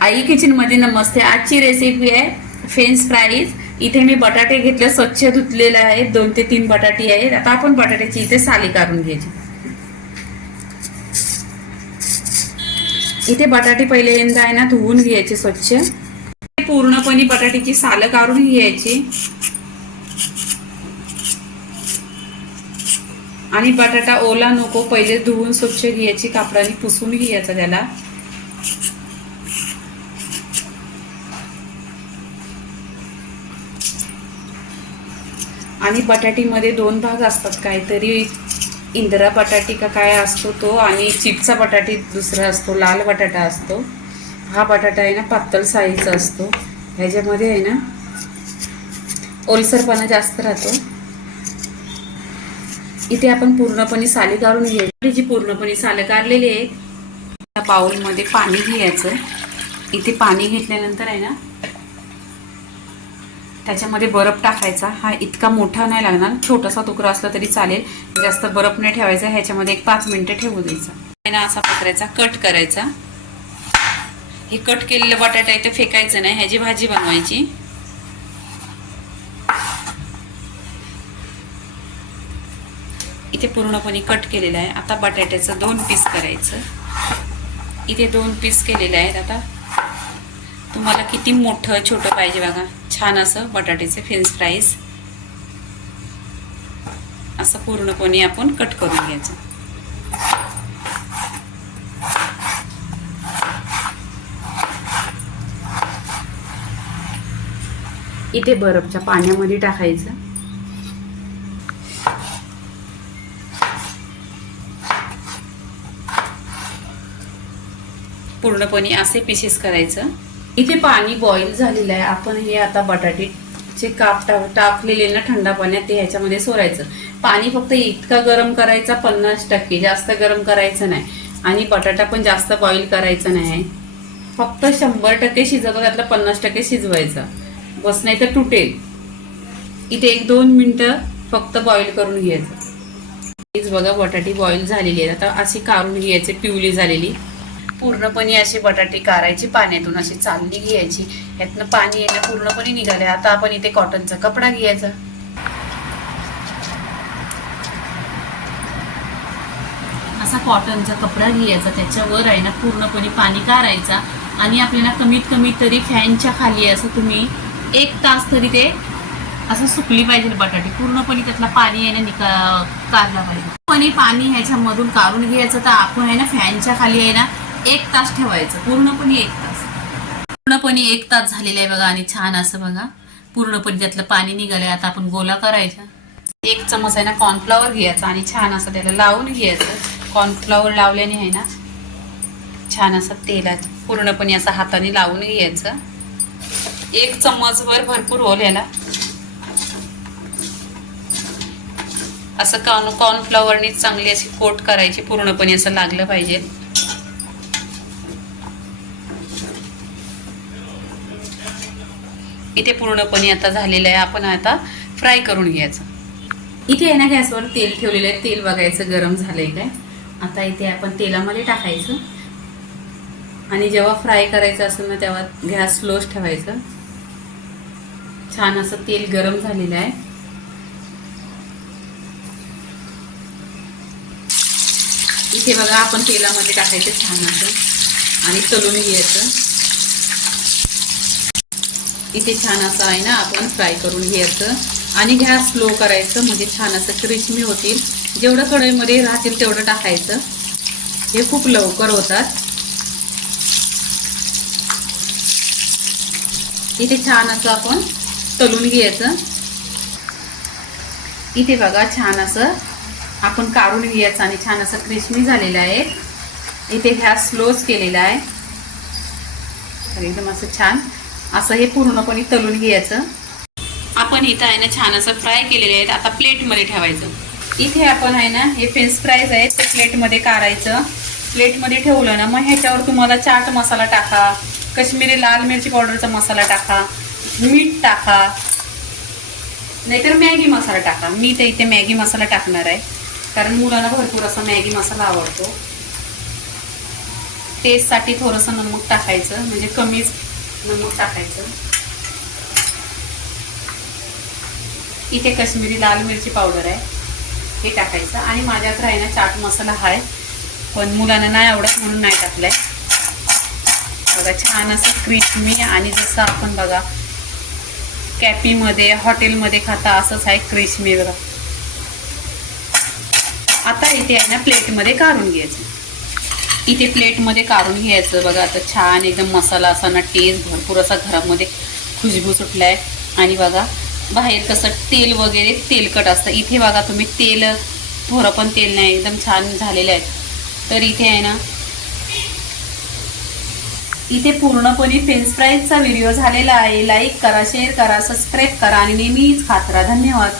आई किचनमध्ये नमस्ते. आजची रेसिपी आहे फ्रेंच फ्राईज इथे मी बटाटे घेतले स्वच्छ धुतलेले आहेत. दोन ते तीन बटाटे आहेत. आता आपण बटाट्याची इथे साली काढून घ्यायची. इथे बटाटे पहिले यंदा आहे ना धुवून घ्यायचे स्वच्छ. पूर्णपणे बटाट्याची सालं काढून घ्यायची. आणि बटाटा ओला नको पहिले धुवून स्वच्छ घ्यायची कापडाने पुसून घ्यायचा त्याला. आणि बटाटीमध्ये दोन भाग असतात काहीतरी इंदिरा बटाटी का काय असतो तो आणि चिपचा बटाटी दुसरा असतो लाल बटाटा असतो. हा बटाटा आहे ना पातळ साईजचा असतो. ह्याच्यामध्ये आहे ना ओलसरपणा जास्त राहतो. इथे आपण पूर्णपणे साली काढून घ्यायची जी पूर्णपणे सालं काढलेली आहे त्या बाउलमध्ये पाणी घ्यायचं. इथे पाणी घेतल्यानंतर आहे ना त्याच्यामध्ये बर्फ टाकायचा. हा इतका मोठा नाही लागणार. छोटासा तुकडा असला तरी चालेल. जास्त बर्फ नाही ठेवायचा. ह्याच्यामध्ये एक पाच मिनिटं ठेवू द्यायचा. आहे ना असा पकडायचा कट करायचा. हे कट केलेलं बटाटा इथे फेकायचं नाही. ह्याची भाजी बनवायची. इथे पूर्णपणे कट केलेलं आहे. आता बटाट्याचं दोन पीस करायचं. इथे दोन पीस केलेले आहेत आता. तुम्हाला किती मोठं छोटं पाहिजे बघा. छान असं बटाट्याचे फ्रेंच फ्राईज असं पूर्णपणे आपण कट करून घ्यायचं. इथे बरफच्या पाण्यामध्ये टाकायचं. पूर्णपणे असे पीसेस करायचं. इथे पाणी बॉईल झालेलं आहे. आपण हे आता बटाटेचे काप टाक टाकलेले ना थंड पाण्यात ते ह्याच्यामध्ये सोरायचं. पाणी फक्त इतका गरम करायचा पन्नास टक्के. जास्त गरम करायचं नाही. आणि बटाटा पण जास्त बॉईल करायचा नाही. फक्त शंभर टक्के शिजवतो त्यातलं पन्नास टक्के शिजवायचं. बस नाही तर तुटेल. इथे एक दोन मिनटं फक्त बॉईल करून घ्यायचं. हीच बघा बटाटी बॉईल झालेली आहे आता अशी काढून घ्यायची पिवली झालेली. पूर्णपणे असे बटाटे काढायचे पाण्यातून अशी चालणी घ्यायची. यातनं पाणी येणं पूर्णपणे निघाले आता आपण इथे कॉटनचा कपडा घ्यायचा. असा कॉटनचा कपडा घ्यायचा. त्याच्यावर आहे ना पूर्णपणे पाणी काढायचा आणि आपल्याला कमीत कमी तरी फॅनच्या खाली असं तुम्ही एक तास तरी ते असं सुकली पाहिजे बटाटे. पूर्णपणे त्यातला पाणी आहे ना निका काढला पाहिजे. पण पाणी ह्याच्यामधून काढून घ्यायचं. तर आपण आहे ना फॅनच्या खाली आहे ना एक तास ठेवायचं पूर्णपणे एक तास. पूर्णपणे एक तास झालेला आहे बघा आणि छान असं बघा. पूर्णपणे त्यातलं पाणी निघालंय. आता आपण गोला करायचा. एक चमच आहे ना कॉर्नफ्लॉवर घ्यायचा आणि छान असं त्याला लावून घ्यायचं. कॉर्नफ्लॉवर लावल्याने आहे ना छान असं तेलात पूर्णपणे असं हाताने लावून घ्यायचं. एक चम्मचभर भरपूर होल याला. असं कॉर्न कॉर्नफ्लॉवरनी चांगली अशी कोट करायची पूर्णपणे असं लागलं पाहिजे. इथे पूर्णपणे आता झालेलं आहे. आपण आता फ्राय करून घ्यायचं. इथे आहे ना गॅसवर तेल ठेवलेलं आहे. तेल बघायचं गरम झालंय काय? आता इथे आपण तेलामध्ये टाकायचं. आणि जेव्हा फ्राय करायचं असेल ना तेव्हा गॅस स्लोच ठेवायचं. छान असं तेल गरम झालेलं आहे. इथे बघा आपण तेलामध्ये टाकायचं छान असं. आणि तळून घ्यायचं. इथे छान असं आहे ना आपण फ्राय करून घ्यायचं. आणि गॅस स्लो करायचं म्हणजे छान असं क्रिस्मी होतील. जेवढं कढईमध्ये राहतील तेवढं टाकायचं. हे खूप लवकर होतात. इथे छान असं आपण तलून घ्यायचं. इथे बघा छान असं आपण काढून घ्यायचं आणि छान असं क्रिस्मी झालेलं आहे. इथे गॅस स्लोच केलेला आहे. एकदम असं छान. असं हे पूर्णपणे तळून घ्यायचं. आपण इथं आहे ना छान असं फ्राय केलेले आहेत. आता प्लेटमध्ये ठेवायचं. इथे आपण आहे ना हे फ्रेंच फ्राईज आहेत ते प्लेटमध्ये काढायचं प्लेटमध्ये ठेवलं ना मग ह्याच्यावर तुम्हाला चाट मसाला टाका. कश्मीरी लाल मिरची पावडरचा मसाला टाका. मीठ टाका. नाहीतर मॅगी मसाला टाका. मी तर इथे मॅगी मसाला टाकणार आहे. कारण मुलांना भरपूर असा मॅगी मसाला आवडतो. टेस्टसाठी थोडंसं नमक टाकायचं. म्हणजे कमीच नमक टाकायचं. इथे कश्मीरी लाल मिरची पावडर आहे. हे टाकायचं. आणि माझ्याकडे आहे ना चाट मसाला आहे. पण मुलांना नाही आवडत म्हणून नाही टाकलाय. बघा छान असं क्रिस्मी आणि जसं आपण बघा कॅपीमध्ये हॉटेलमध्ये खाता असंच आहे क्रिस्मी बघा. आता इथे आहे ना प्लेटमध्ये काढून घ्यायचं. इथे प्लेटमध्ये काढून घ्यायचं. बघा आता छान एकदम मसाला असा ना टेस्ट भरपूर असा घरामध्ये खुशबू सुटलाय. आणि बघा बाहेर कसं तेल वगैरे तेलकट असतं. इथे बघा तुम्ही तेल थोडं पण तेल नाही एकदम छान झालेलं आहे. तर इथे आहे ना इथे पूर्णपणे फ्रेंच फ्राईजचा व्हिडिओ झालेला आहे. लाईक करा शेअर करा सबस्क्राईब करा आणि नेहमीच खात धन्यवाद.